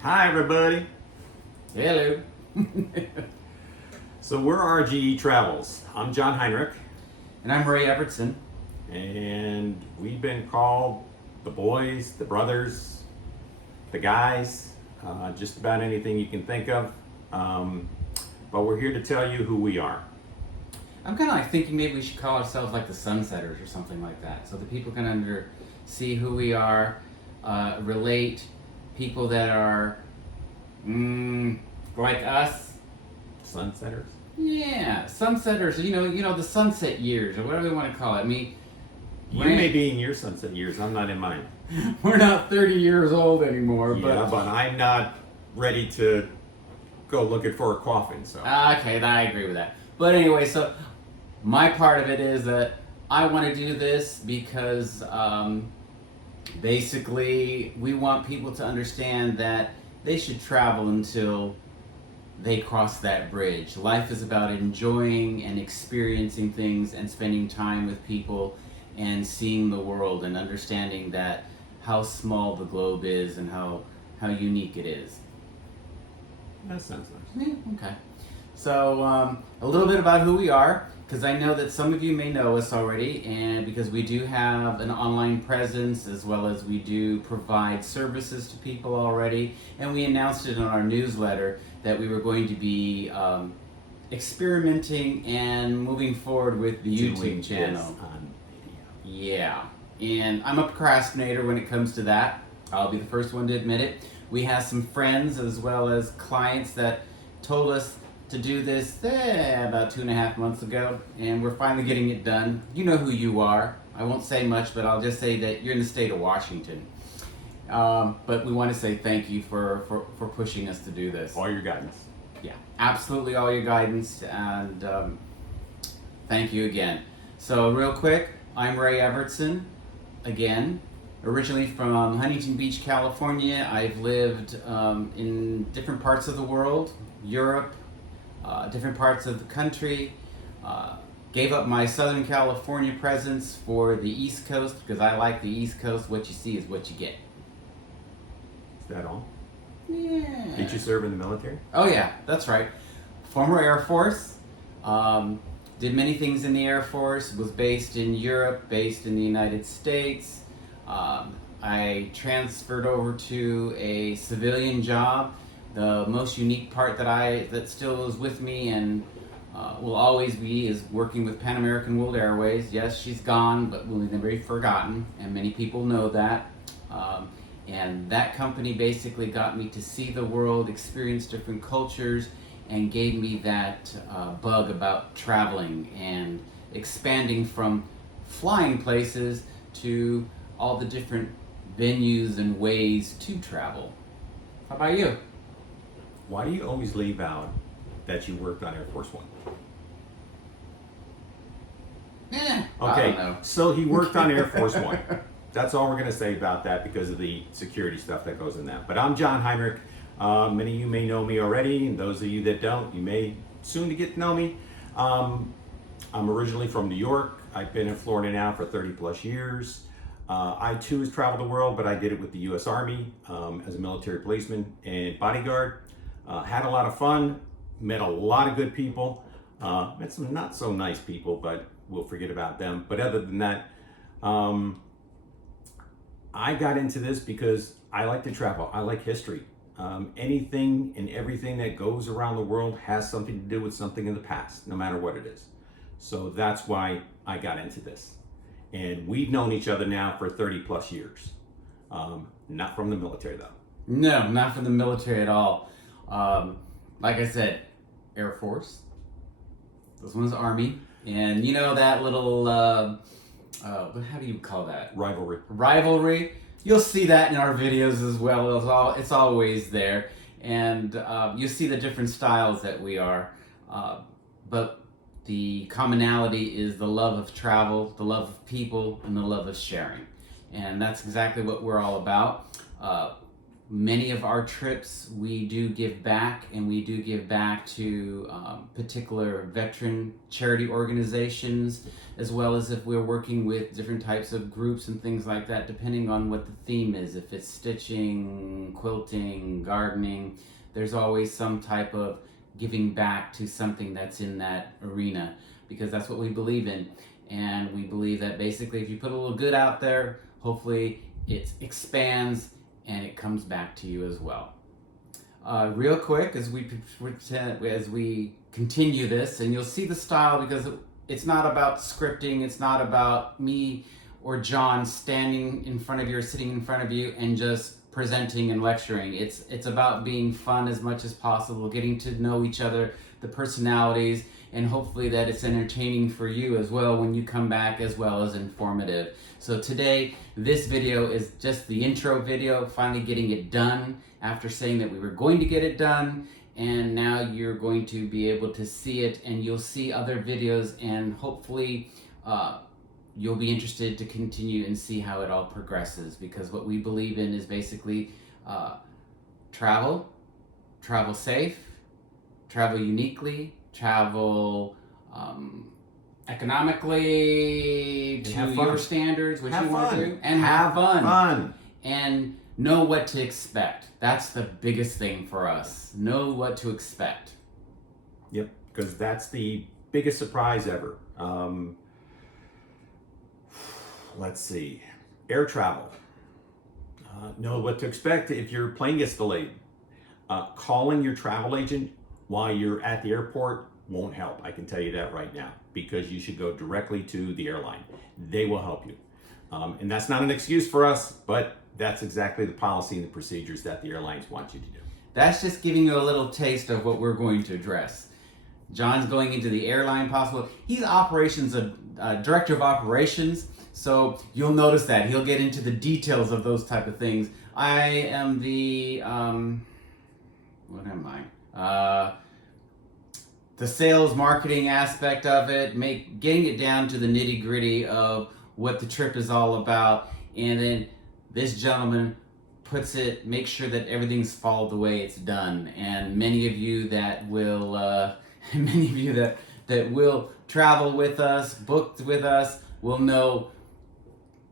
Hi, everybody. Hello. So we're RGE Travels. I'm John Heinrich, And I'm Ray Evertson. and we've been called the boys, the brothers, the guys, just about anything you can think of. But we're here to tell you who we are. I'm kind of like thinking maybe we should call ourselves like the Sunsetters or something like that, so that people can see who we are, relate. People that are like us. Sunsetters. Yeah, Sunsetters. You know the sunset years or whatever we want to call it. I mean, You may be in your sunset years. I'm not in mine. we're not 30 years old anymore. Yeah, but I'm not ready to go looking for a coffin. So Okay, I agree with that. But anyway, so my part of it is that I want to do this because basically we want people to understand that they should travel until they cross that bridge. Life is about enjoying and experiencing things and spending time with people and seeing the world and understanding that how small the globe is and how unique it is. that sounds nice. Yeah, okay. So, a little bit about who we are, because I know that some of you may know us already, and because we do have an online presence as well as we do provide services to people already, and we announced it on our newsletter that we were going to be experimenting and moving forward with the Doing YouTube this channel. on video. Yeah, and I'm a procrastinator when it comes to that. I'll be the first one to admit it. We have some friends as well as clients that told us to do this about 2.5 months ago, and we're finally getting it done. You know who you are. I won't say much, but I'll just say that you're in the state of Washington. But we want to say thank you for pushing us to do this. All your guidance. Yeah, absolutely all your guidance, and thank you again. So real quick, I'm Ray Evertson, again, originally from Huntington Beach, California. I've lived in different parts of the world, Europe, different parts of the country, gave up my Southern California presence for the East Coast because I like the East Coast. What you see is what you get. Is that all? Yeah. Did you serve in the military? Oh yeah, that's right. Former Air Force. Did many things in the Air Force. Was based in Europe, based in the United States. I transferred over to a civilian job. The most unique part that still is with me and will always be is working with Pan American World Airways. Yes, she's gone, but will never be forgotten, and many people know that. And that company basically got me to see the world, experience different cultures, and gave me that bug about traveling and expanding from flying places to all the different venues and ways to travel. How about you? Why do you always leave out that you worked on Air Force One? I Okay, don't know. so he worked on Air Force One. That's all we're going to say about that because of the security stuff that goes in that. But I'm John Heinrich. Many of you may know me already, and those of you that don't, you may soon to get to know me. I'm originally from New York. I've been in Florida now for 30 plus years. I too has traveled the world, but I did it with the U.S. Army as a military policeman and bodyguard. Had a lot of fun, met a lot of good people, met some not so nice people, but we'll forget about them. But other than that, I got into this because I like to travel. I like history. Anything and everything that goes around the world has something to do with something in the past, no matter what it is. So that's why I got into this. And we've known each other now for 30 plus years. Not from the military though. No, not from the military at all. Like I said, Air Force. This one's Army. And you know that little, how do you call that? Rivalry. You'll see that in our videos as well. It's always there. And you'll see the different styles that we are. But the commonality is the love of travel, the love of people, and the love of sharing. And that's exactly what we're all about. Many of our trips, we do give back, and we do give back to particular veteran charity organizations, as well as if we're working with different types of groups and things like that, depending on what the theme is. If it's stitching, quilting, gardening, there's always some type of giving back to something that's in that arena, because that's what we believe in. And we believe that basically if you put a little good out there, hopefully it expands and it comes back to you as well. Real quick, as we continue this, and you'll see the style, because it's not about scripting, it's not about me or John standing in front of you or sitting in front of you and just presenting and lecturing. It's about being fun as much as possible, getting to know each other, the personalities, and hopefully that it's entertaining for you as well when you come back, as well as informative. So today, this video is just the intro video, finally getting it done after saying that we were going to get it done, and now you're going to be able to see it, and you'll see other videos, and hopefully you'll be interested to continue and see how it all progresses, because what we believe in is basically travel safe, travel uniquely, travel economically to your standards, what you want to do, and have fun. And know what to expect. That's the biggest thing for us. Know what to expect. Yep, because that's the biggest surprise ever. Let's see. Air travel. Know what to expect if your plane gets delayed. Calling your travel agent while you're at the airport won't help. I can tell you that right now, because you should go directly to the airline. They will help you. And that's not an excuse for us, but that's exactly the policy and the procedures that the airlines want you to do. That's just giving you a little taste of what we're going to address. John's going into the airline possible. He's operations, director of operations, so you'll notice that. He'll get into the details of those type of things. I am the, what am I? The sales marketing aspect of it, getting it down to the nitty gritty of what the trip is all about, and then this gentleman makes sure that everything's followed the way it's done. And many of you that will, that will travel with us, booked with us, will know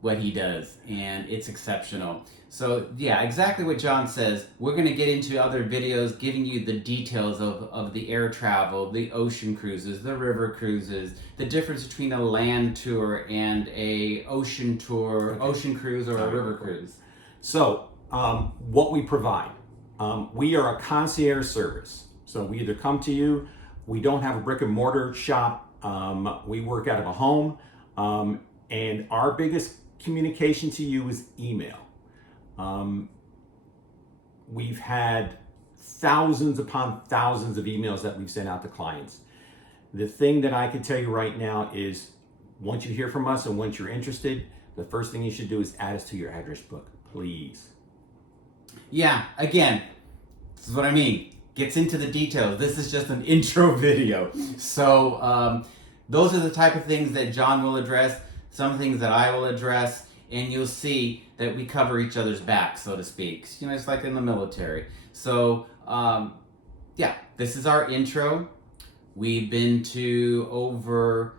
what he does, and it's exceptional. So yeah, exactly what John says. We're going to get into other videos giving you the details of the air travel, the ocean cruises, the river cruises, the difference between a land tour and a ocean tour, ocean cruise, or a river cruise. So what we provide, we are a concierge service. So we either come to you, we don't have a brick and mortar shop, we work out of a home, and our biggest communication to you is email. We've had thousands upon thousands of emails that we've sent out to clients. The thing that I can tell you right now is, once you hear from us and once you're interested, the first thing you should do is add us to your address book, please. Yeah, again, this is what I mean. Gets into the details. This is just an intro video. So those are the type of things that John will address, some things that I will address, and you'll see that we cover each other's back, so to speak. You know, it's like in the military. So, yeah, this is our intro. We've been to over,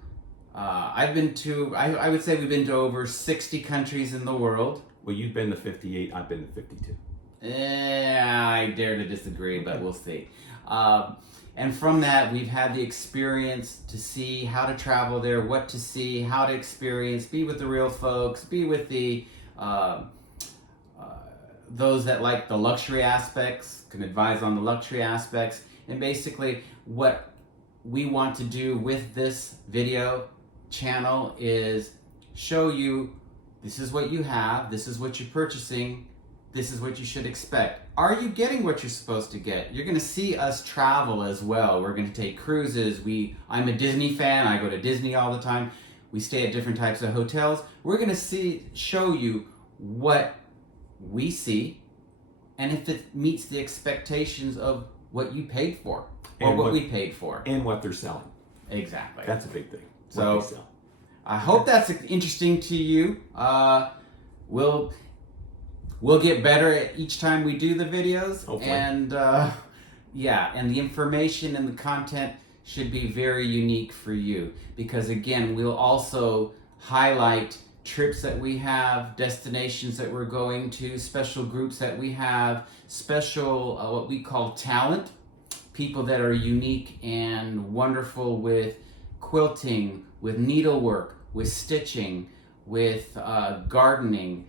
I would say we've been to over 60 countries in the world. Well, you've been to 58, I've been to 52. I dare to disagree, but we'll see. And from that, we've had the experience to see how to travel there, what to see, how to experience, be with the real folks, be with the those that like the luxury aspects, can advise on the luxury aspects, and basically what we want to do with this video channel is show you this is what you have, this is what you're purchasing, this is what you should expect. Are you getting what you're supposed to get? You're going to see us travel as well. We're going to take cruises. I'm a Disney fan. I go to Disney all the time. We stay at different types of hotels. We're going to show you what we see, and if it meets the expectations of what you paid for, or what we paid for. And what they're selling. Exactly. That's a big thing. So I hope that's interesting to you. We'll get better at each time we do the videos. Hopefully. And yeah, and the information and the content should be very unique for you, because again, we'll also highlight trips that we have, destinations that we're going to, special groups that we have, special what we call talent, people that are unique and wonderful with quilting, with needlework, with stitching, with gardening,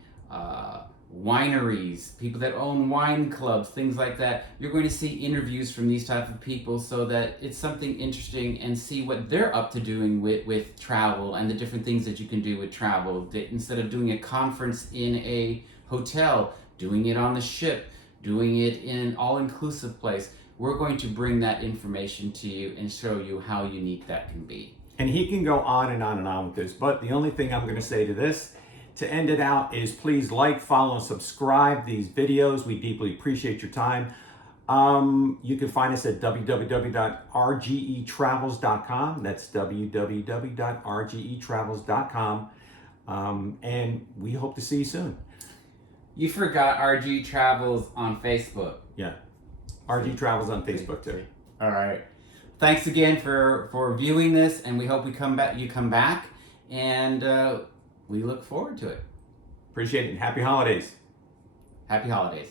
wineries, people that own wine clubs, things like that. You're going to see interviews from these type of people so that it's something interesting, and see what they're up to doing with travel and the different things that you can do with travel. Instead of doing a conference in a hotel, doing it on the ship, doing it in an all-inclusive place, we're going to bring that information to you and show you how unique that can be. And he can go on and on and on with this, but the only thing I'm going to say to this, to end it out, is please like, follow, and subscribe these videos. We deeply appreciate your time. You can find us at www.rgetravels.com. That's www.rgetravels.com. And we hope to see you soon. You forgot RGE Travels on Facebook. Yeah. RGE Travels on Facebook too. All right. Thanks again for viewing this, and we hope you come back, and we look forward to it. Appreciate it, and happy holidays. Happy holidays.